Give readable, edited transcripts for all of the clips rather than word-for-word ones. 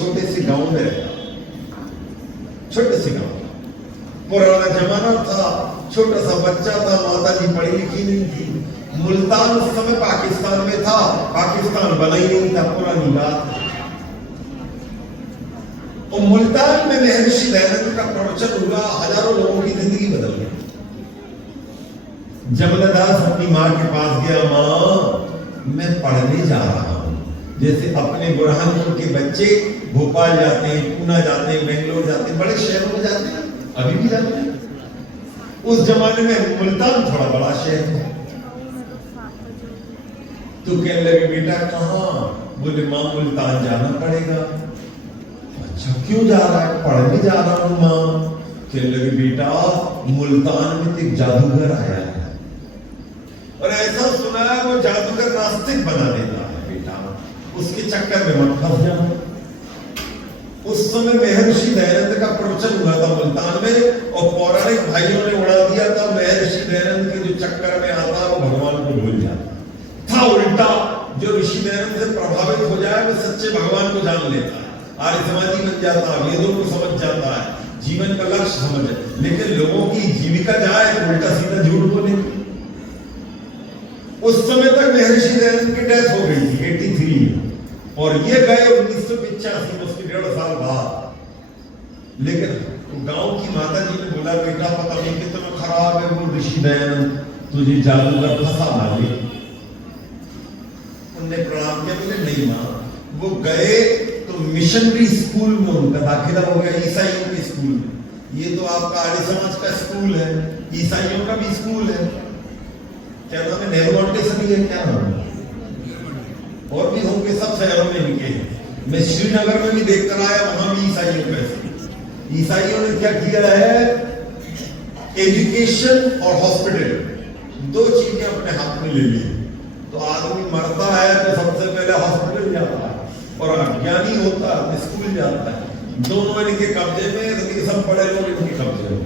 छोटे से गांव में रहता, छोटे से गांव, पुराना जमाना था, छोटा सा बच्चा था, माता जी पढ़ी लिखी नहीं थी। मुल्तान उस समय पाकिस्तान में था, पाकिस्तान बना ही नहीं था, पुरानी बात। और मुल्तान में महर्षि दयानंद का प्रवचन हुआ, हजारों लोगों की जिंदगी बदल गई। जमनादास अपनी माँ के पास गया, माँ मैं पढ़ने जा रहा हूँ। जैसे अपने बुरहानपुर के बच्चे भोपाल जाते हैं, पूना जाते हैं, बेंगलोर जाते हैं, बड़े शहरों में जाते हैं, अभी भी जाते हैं। उस जमाने में मुल्तान थोड़ा बड़ा शहर है। तो कहने लगे बेटा कहाँ? बोले माँ मुल्तान जाना पड़ेगा। अच्छा क्यों जा रहा है? पढ़ने जा रहा हूँ माँ। कहने लगे बेटा मुल्तान में एक जादूगर आया है और ऐसा सुना है वो जादूगर नास्तिक बना देता है बेटा, उसके चक्कर में मत फंस जाओ। उस समय महर्षि दयानंद का प्रवचन हुआ था मुल्तान में और पौराणिक भाइयों ने उड़ा दिया था महर्षि दयानंद के जो चक्कर में आता वो भगवान को भूल जाता था। उल्टा जो ऋषि दयानंद से प्रभावित हो जाए वो सच्चे भगवान को जान लेता है, आर्य समाजी बन जाता है, वेदों को समझ जाता है, जीवन का लक्ष्य समझ। लेकिन लोगों की जीविका जाए तो उल्टा सीधा झूठ बोले। उस समय तक महर्षि दयानंद की डेथ हो गई थी 83 में और ये गए 1985 में, उसके 1.5 साल बाद। लेकिन गांव की माता जी ने बोला बेटा पता नहीं कितना खराब है वो ऋषि दयानंद, तुझे जादूगर फंसा ना ले। उनने प्रणाम किया, बोले नहीं माँ। वो गए तो मिशनरी स्कूल में उनका दाखिला हो गया, ईसाइयों के स्कूल में। ये तो आपका आर्य समाज का स्कूल है, ईसाइयों का भी स्कूल है। क्या नाम है? नेहरू मॉन्टेसरी है, क्या नाम है? और भी होंगे, सब शहरों में इनके हैं। मैं श्रीनगर में भी देख कर आया, वहां भी ईसाइयों का। ईसाइयों ने क्या किया है? एजुकेशन और हॉस्पिटल दो चीजें अपने हाथ में ले ली। तो आदमी मरता है तो सबसे पहले हॉस्पिटल जाता है और अज्ञानी होता है स्कूल जाता है। दोनों इनके कब्जे में, तो सब बड़े लोग इनके कब्जे में।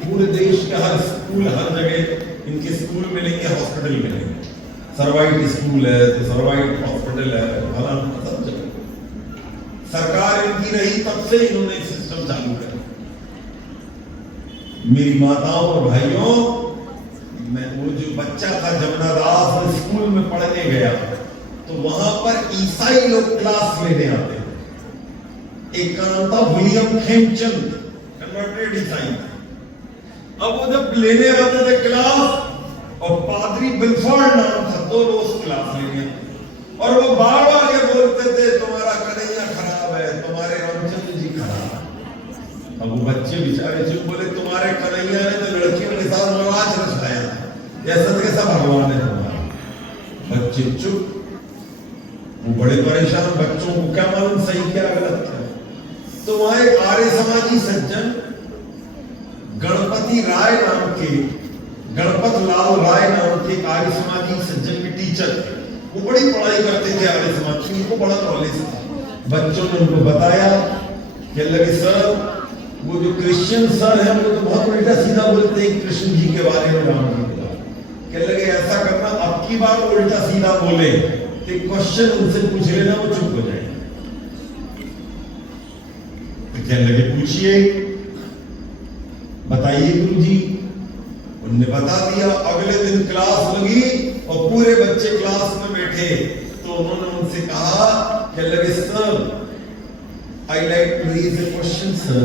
पूरे देश के हर स्कूल, हर जगह इनके स्कूल मिलेंगे, हॉस्पिटल मिलेंगे। सर्वाइट स्कूल है तो सर्वाइट हॉस्पिटल है, फलाना सब जगह। सरकार इनकी रही तब से इन्होंने सिस्टम चालू किया। मेरी माताओं और भाइयों, मैं वो जो बच्चा था जमनादास स्कूल में पढ़ने गया तो वहां पर ईसाई लोग क्लास लेने आते थे। एक का नाम था विलियम खेमचंद, कन्वर्टेड ईसाई। अब वो जब लेने आते थे क्लास और पादरी बिल्फोर्ड नाम था, तो रोज क्लास लेंगे और वो बार बार ये बोलते थे तुम्हारा कन्हैया खराब है, तुम्हारे रामचंद्र जी खराब है। अब वो बच्चे बेचारे चुप बोले तुम्हारे कन्हैया ने तो लड़कियों के साथ नाच रचाया था, ऐसा कैसा भगवान है तुम्हारा? बच्चे चुप। वो बड़े परेशान, बच्चों को क्या मालूम सही क्या गलत है। तो वहां एक आर्य समाजी सज्जन गणपति राय नाम के, गणपत लाल राय नाम के आर्य समाजी सज्जन के टीचर थे। वो बड़ी पढ़ाई करते थे आर्य समाज की, उनको बड़ा नॉलेज था। बच्चों ने उनको बताया कि लगे सर वो जो क्रिश्चियन सर है वो तो बहुत उल्टा सीधा बोलते हैं कृष्ण जी के बारे में, राम जी के बारे में। कहने लगे ऐसा करना, अब की बार उल्टा सीधा बोले तो क्वेश्चन उनसे पूछ लेना, वो चुप हो जाए। तो कहने लगे पूछिए, बताइए गुरुजी। उनने बता दिया। अगले दिन क्लास लगी और पूरे बच्चे क्लास में बैठे तो उन्होंने उनसे कहा कि लगे sir I like to raise a question sir,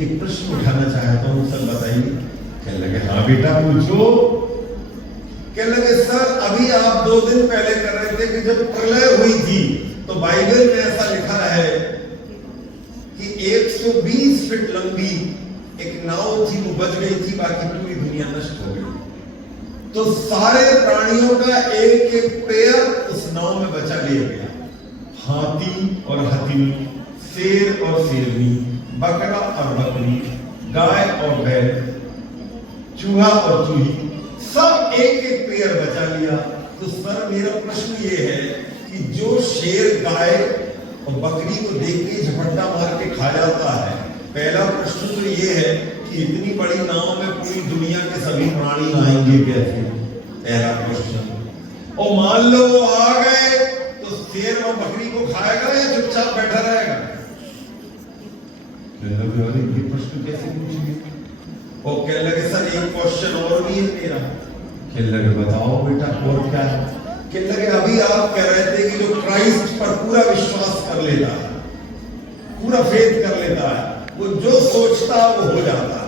एक प्रश्न उठाना चाहता हूं सर बताइए। कहने लगे हाँ बेटा पूछो। कहने लगे सर अभी आप 2 दिन पहले कर रहे थे कि जब प्रलय हुई थी तो बाइबल में ऐसा लिखा है कि 120 फीट लंबी एक नाव थी, वो बच गई थी, बाकी पूरी दुनिया नष्ट हो गई। तो सारे प्राणियों का एक एक पैर उस नाव में बचा लिया गया। हाथी और हथिनी, शेर और शेरनी, बकरा और बकरी, गाय और बैल, चूहा और चूही, सब एक एक पैर बचा लिया। तो सर मेरा प्रश्न ये है कि जो शेर गाय और बकरी को देख के झपट्टा मार के खा जाता है, पहला प्रश्न तो ये है कि इतनी बड़ी नाव में पूरी दुनिया के सभी प्राणी आएंगे कैसे? पहला क्वेश्चन। और मान लो वो आ गए तो शेर व बकरी को खाएगा या चुपचाप बैठा रहेगा? कहने लगे अरे ये प्रश्न कैसे पूछेंगे? और कहने लगे सर एक क्वेश्चन और भी है मेरा। कहने लगे बताओ बेटा और क्या है? कहने लगे अभी आप कह रहे थे कि जो क्राइस्ट पर पूरा विश्वास कर लेता है, पूरा फेथ कर लेता है, वो जो सोचता है वो हो जाता है।